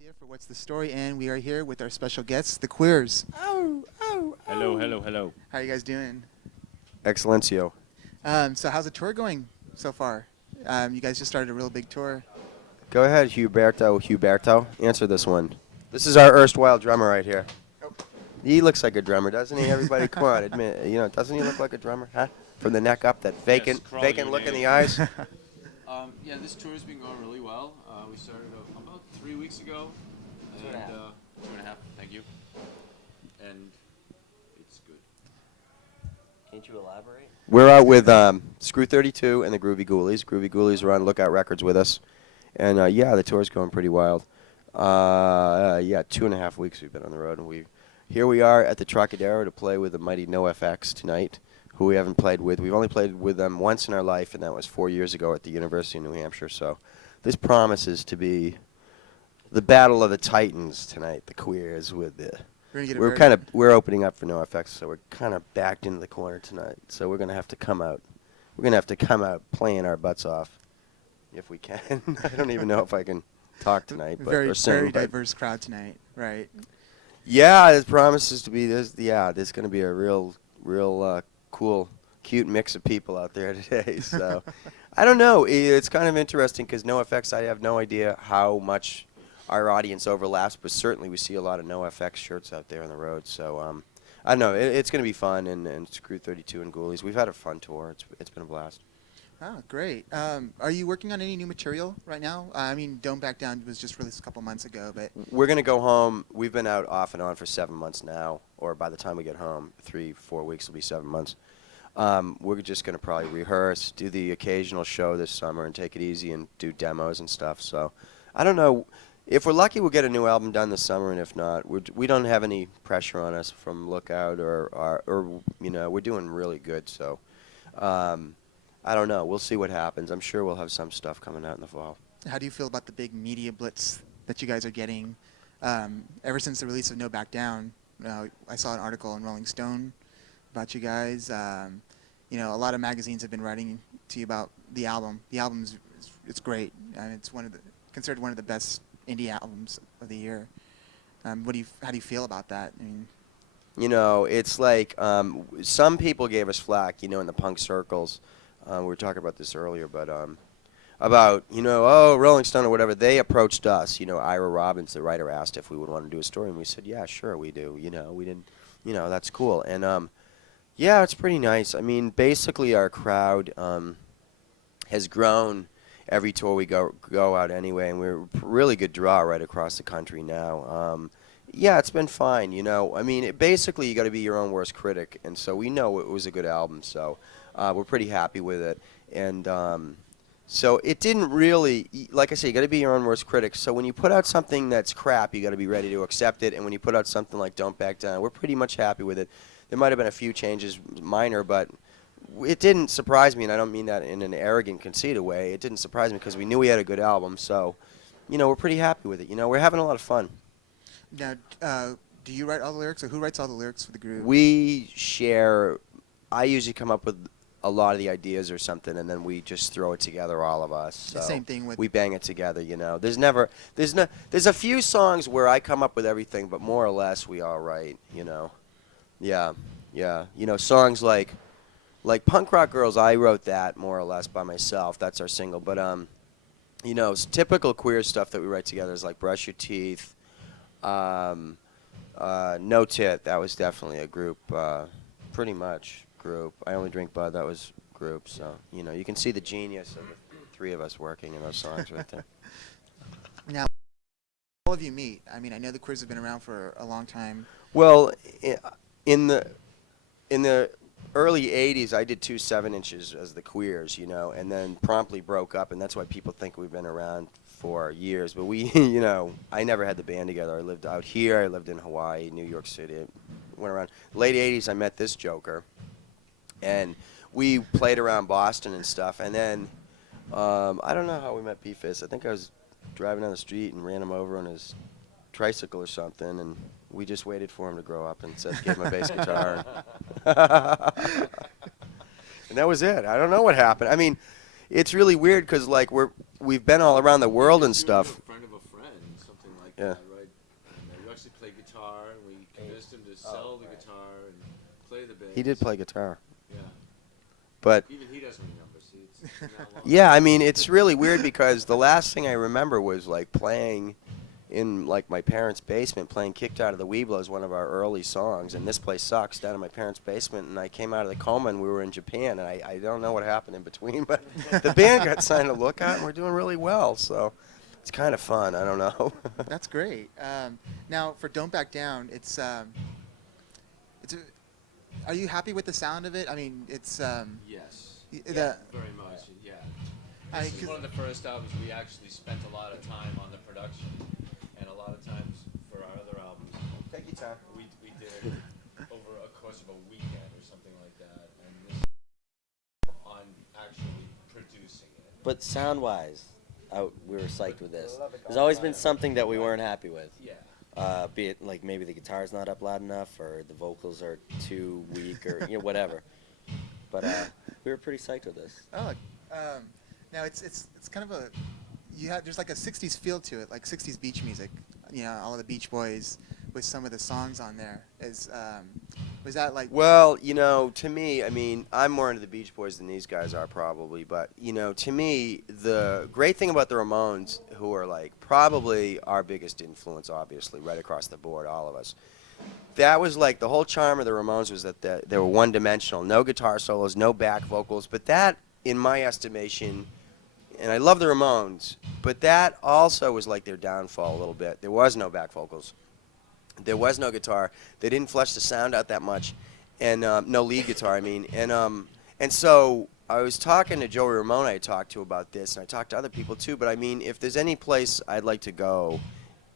Here for What's the Story, and we are here with our special guests, the Queers. Oh, oh, oh. Hello, hello, hello. How are you guys doing? Excellencio. So how's the tour going so far? You guys just started a real big tour. Go ahead, Huberto. Answer this one. This is our erstwhile drummer right here. Oh. He looks like a drummer, doesn't he? Everybody, come on, admit. Doesn't he look like a drummer? Huh? From the neck up, that vacant look in the eyes. Yeah, this tour has been going really well. We started about 3 weeks ago. Two and a half. 2.5, thank you. And it's good. Can't you elaborate? We're out with Screw 32 and the Groovy Ghoulies. Groovy Ghoulies are on Lookout Records with us. And, yeah, the tour's going pretty wild. Yeah, 2.5 weeks we've been on the road. And here we are at the Trocadero to play with the mighty NoFX tonight, who we haven't played with. We've only played with them once in our life, and that was 4 years ago at the University of New Hampshire. So this promises to be the battle of the titans tonight, the Queers with the... We're opening up for NoFX, so we're kind of backed into the corner tonight. So we're going to have to come out. We're going to have to come out playing our butts off if we can. I don't even know if I can talk tonight, but Very diverse crowd tonight, right? Yeah, it promises to be this. Yeah, there's going to be a real cool, cute mix of people out there today. So I don't know. It's kind of interesting because NoFX, I have no idea how much our audience overlaps, but certainly we see a lot of NoFX shirts out there on the road. So I don't know. It's going to be fun, and Screw 32 and Ghoulies. We've had a fun tour. It's been a blast. Oh, great. Are you working on any new material right now? I mean, Don't Back Down was just released a couple months ago, but... We're going to go home. We've been out off and on for 7 months now, or by the time we get home, 3-4 weeks will be 7 months. We're just going to probably rehearse, do the occasional show this summer, and take it easy and do demos and stuff. So I don't know. If we're lucky, we'll get a new album done this summer, and if not, we don't have any pressure on us from Lookout or we're doing really good. So I don't know. We'll see what happens. I'm sure we'll have some stuff coming out in the fall. How do you feel about the big media blitz that you guys are getting? Ever since the release of No Back Down, I saw an article in Rolling Stone about you guys. A lot of magazines have been writing to you about the album. The album's it's great. It's considered one of the best indie albums of the year. How do you feel about that? I mean, it's like some people gave us flack, in the punk circles. We were talking about this earlier, but about, Rolling Stone or whatever, they approached us. Ira Robbins, the writer, asked if we would want to do a story, and we said, yeah, sure, we do. We didn't, that's cool. And, yeah, it's pretty nice. I mean, basically our crowd has grown every tour we go out anyway, and we're a really good draw right across the country now. Yeah, it's been fine, I mean, basically you got to be your own worst critic, and so we know it was a good album, so we're pretty happy with it. And so it didn't really, like I say, you got to be your own worst critic. So when you put out something that's crap, you got to be ready to accept it. And when you put out something like Don't Back Down, we're pretty much happy with it. There might have been a few changes, minor, but it didn't surprise me, and I don't mean that in an arrogant, conceited way. It didn't surprise me because we knew we had a good album. So, we're pretty happy with it. We're having a lot of fun. Now, do you write all the lyrics, or who writes all the lyrics for the group? We share. I usually come up with a lot of the ideas or something, and then we just throw it together, all of us. So the same thing with... We bang it together, There's a few songs where I come up with everything, but more or less we all write, Yeah. Songs like Punk Rock Girls, I wrote that more or less by myself. That's our single. But, typical queer stuff that we write together is like Brush Your Teeth, No Tit. That was definitely a group, pretty much group. I Only Drink Bud, that was group. So, you can see the genius of the three of us working in those songs right there. Now, all of you meet. I mean, I know the Queers have been around for a long time. Well, in the early 80s, I did 2 7-inches as the Queers, and then promptly broke up, and that's why people think we've been around for years. But we, I never had the band together. I lived out here. I lived in Hawaii, New York City. Went around. Late 80s, I met this joker, and we played around Boston and stuff. And then I don't know how we met P-Fizz. I think I was driving down the street and ran him over on his tricycle or something, and we just waited for him to grow up and gave him a bass guitar. And that was it. I don't know what happened. I mean, it's really weird because we've been all around the world and stuff. A friend of a friend, something like Yeah. He did play guitar. Yeah. But Even he doesn't remember. See, it's been that long. yeah, I mean, it's really weird because the last thing I remember was like playing in like my parents' basement, playing "Kicked Out of the Weeblos," one of our early songs, and "This Place Sucks" down in my parents' basement. And I came out of the coma, and we were in Japan, and I don't know what happened in between, but the band got signed to Lookout, and we're doing really well. So it's kind of fun. I don't know. That's great. Now for "Don't Back Down," are you happy with the sound of it? I mean, it's Yes. the Very much. Yeah. I- This is 'cause- one of the first albums we actually spent a lot of time on the production, and a lot of times for our other albums, Take your time. we did it over a course of a weekend or something like that, and this on actually producing it. But sound-wise, we were psyched with this. There's always been something that we weren't happy with. Yeah. Be it like maybe the guitar's not up loud enough, or the vocals are too weak, or whatever. But we were pretty psyched with this. oh, now it's kind of there's like a '60s feel to it, like '60s beach music. You know, all of the Beach Boys with some of the songs on there. Was that like? Well, you know, to me, I mean, I'm more into the Beach Boys than these guys are probably, but, you know, to me, the great thing about the Ramones, who are like probably our biggest influence, obviously, right across the board, all of us, that was like the whole charm of the Ramones was that they were one-dimensional, no guitar solos, no back vocals, but that, in my estimation, and I love the Ramones, but that also was like their downfall a little bit. There was no back vocals. There was no guitar. They didn't flesh the sound out that much, and no lead guitar. I mean, and so I was talking to Joey Ramone. I talked to about this, and I talked to other people too. But I mean, if there's any place I'd like to go,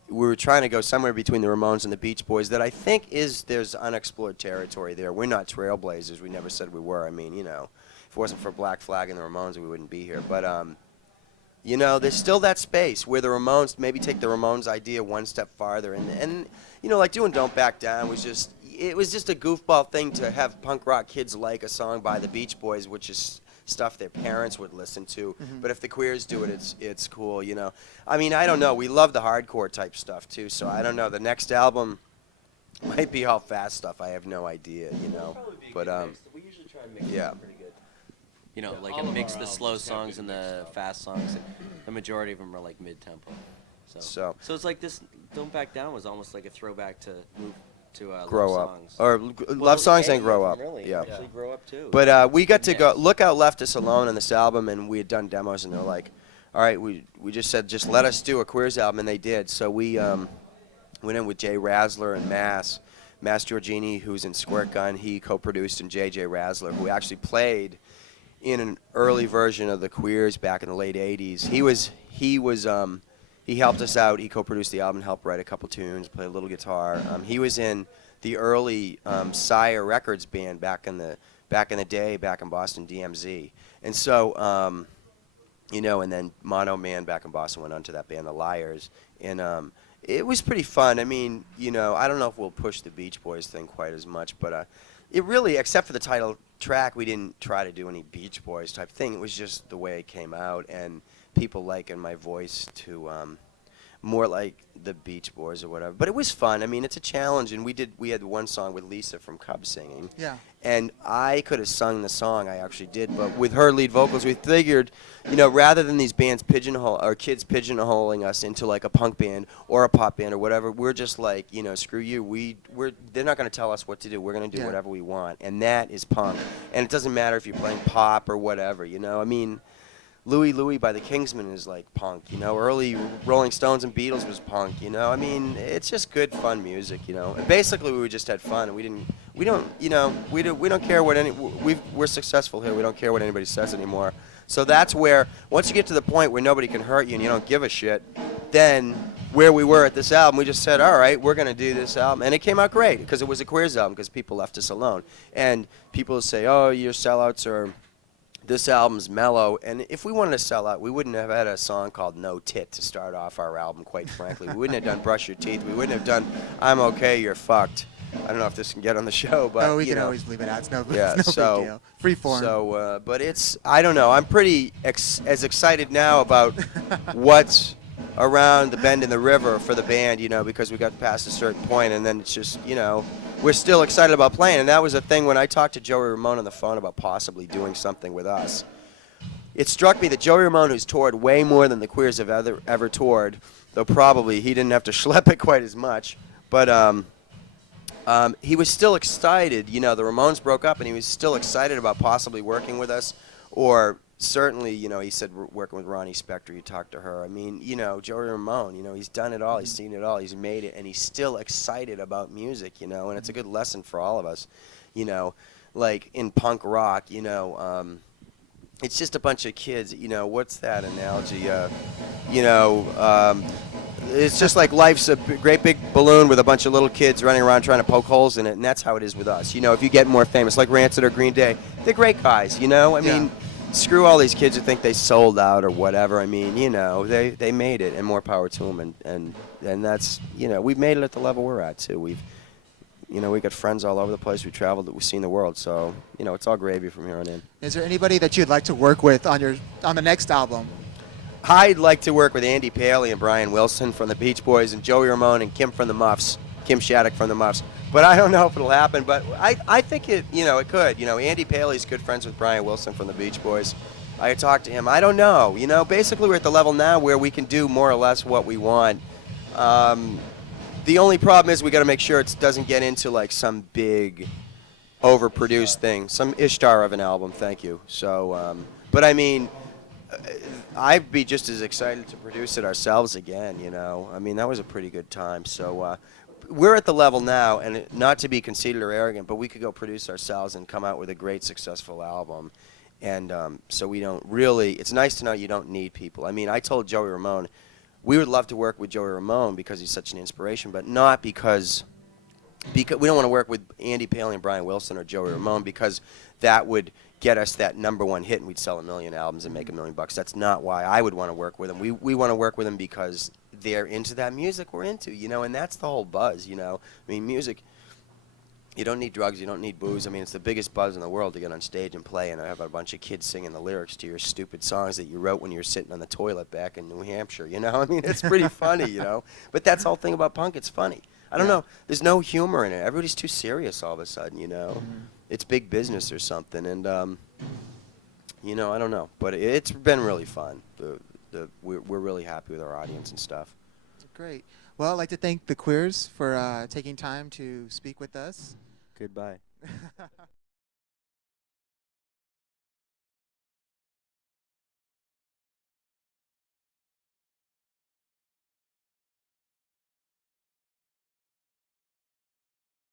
we were trying to go somewhere between the Ramones and the Beach Boys that I think there's unexplored territory there. We're not trailblazers. We never said we were. I mean, you know, if it wasn't for Black Flag and the Ramones, we wouldn't be here. But you know, there's still that space where the Ramones maybe take the Ramones idea one step farther, and you know, like doing "Don't Back Down" was just a goofball thing to have punk rock kids like a song by the Beach Boys, which is stuff their parents would listen to. Mm-hmm. But if the Queers do it, it's cool, you know. I mean, I don't know. We love the hardcore type stuff too, so I don't know. The next album might be all fast stuff. I have no idea, you know. But we usually try and mix yeah. it pretty good. You know, Yeah, like all a of mix our the albums slow have songs been and the mixed up. fast songs, and the majority of them are like mid-tempo. So it's like this. "Don't Back Down" was almost like a throwback to move to grow love up songs. or love songs and any grow of up. them, really. Yeah. Actually grow up too. But we got to go. Yes. Lookout left us alone on this album, and we had done demos, and they're like, "All right, we just said just let us do a Queers album," and they did. So we went in with Jay Razzler and Mass Giorgini, who's in Squirt Gun. He co-produced, and J.J. Razzler, who actually played in an early version of the Queers back in the late '80s. He helped us out. He co-produced the album, helped write a couple tunes, played a little guitar. He was in the early Sire Records band back in the day, back in Boston, DMZ. And so, you know, and then Mono Man back in Boston went on to that band, The Liars. And it was pretty fun. I mean, you know, I don't know if we'll push the Beach Boys thing quite as much, but it really, except for the title track, we didn't try to do any Beach Boys type thing. It was just the way it came out, and people liking my voice to more like the Beach Boys or whatever. But it was fun. I mean, it's a challenge, and we had one song with Lisa from Cub singing. Yeah. And I could have sung the song, I actually did, but with her lead vocals, we figured, you know, rather than these bands kids pigeonholing us into like a punk band or a pop band or whatever, we're just like, you know, screw you. They're not going to tell us what to do. We're going to do whatever we want, and that is punk. And it doesn't matter if you're playing pop or whatever, you know. I mean, Louie Louie by the Kingsmen is like punk, you know. Early Rolling Stones and Beatles was punk, you know. I mean, it's just good, fun music, you know. And basically, we just had fun, and we don't care what we're successful here. We don't care what anybody says anymore. So that's where once you get to the point where nobody can hurt you and you don't give a shit, then where we were at this album, we just said, all right, we're gonna do this album, and it came out great because it was a Queers album because people left us alone, and people say, oh, you're sellouts or this album's mellow, and if we wanted to sell out, we wouldn't have had a song called No Tit to start off our album, quite frankly. We wouldn't have done Brush Your Teeth. We wouldn't have done I'm Okay, You're Fucked. I don't know if this can get on the show, but we you can know. always leave it out. It's no, Yeah, it's no big deal. Free form. So, but it's, I don't know, I'm pretty as excited now about what's around the bend in the river for the band, you know, because we got past a certain point, and then it's just, you know, we're still excited about playing. And that was a thing when I talked to Joey Ramone on the phone about possibly doing something with us. It struck me that Joey Ramone, who's toured way more than the Queers have ever toured, though probably he didn't have to schlep it quite as much, but he was still excited. You know, the Ramones broke up, and he was still excited about possibly working with us, or certainly, you know, he said working with Ronnie Spector. You talked to her. I mean, you know, Joey Ramone. You know, he's done it all. He's seen it all. He's made it, and he's still excited about music. You know, and it's a good lesson for all of us. You know, like in punk rock. You know. It's just a bunch of kids. You know, what's that analogy? It's just like life's a great big balloon with a bunch of little kids running around trying to poke holes in it, and that's how it is with us. You know, if you get more famous, like Rancid or Green Day, they're great guys, you know? I mean, screw all these kids who think they sold out or whatever. I mean, you know, they made it, and more power to them, and that's, you know, we've made it at the level we're at, too. You know, we got friends all over the place. We traveled. We've seen the world. So, you know, it's all gravy from here on in. Is there anybody that you'd like to work with on the next album? I'd like to work with Andy Paley and Brian Wilson from the Beach Boys and Joey Ramone and Kim from the Muffs, Kim Shattuck from the Muffs. But I don't know if it'll happen. But I think it could. You know, Andy Paley's good friends with Brian Wilson from the Beach Boys. I talked to him. I don't know. You know, basically we're at the level now where we can do more or less what we want. The only problem is we got to make sure it doesn't get into like some big, overproduced thing, some Ishtar of an album. Thank you. So, but I mean, I'd be just as excited to produce it ourselves again. You know, I mean that was a pretty good time. So we're at the level now, and not to be conceited or arrogant, but we could go produce ourselves and come out with a great, successful album. And so we don't really. It's nice to know you don't need people. I mean, I told Joey Ramone. We would love to work with Joey Ramone because he's such an inspiration, but not because we don't want to work with Andy Paley and Brian Wilson or Joey Ramone because that would get us that #1 hit and we'd sell 1 million albums and make $1 million. That's not why I would want to work with them. We want to work with them because they're into that music we're into, you know, and that's the whole buzz, you know. I mean, music. You don't need drugs. You don't need booze. I mean, it's the biggest buzz in the world to get on stage and play and have a bunch of kids singing the lyrics to your stupid songs that you wrote when you were sitting on the toilet back in New Hampshire. You know, I mean, it's pretty funny, you know. But that's the whole thing about punk. It's funny. I don't know. There's no humor in it. Everybody's too serious all of a sudden, you know. It's big business or something. And, you know, I don't know. But it's been really fun. We're really happy with our audience and stuff. Great. Well, I'd like to thank the Queers for taking time to speak with us. Goodbye.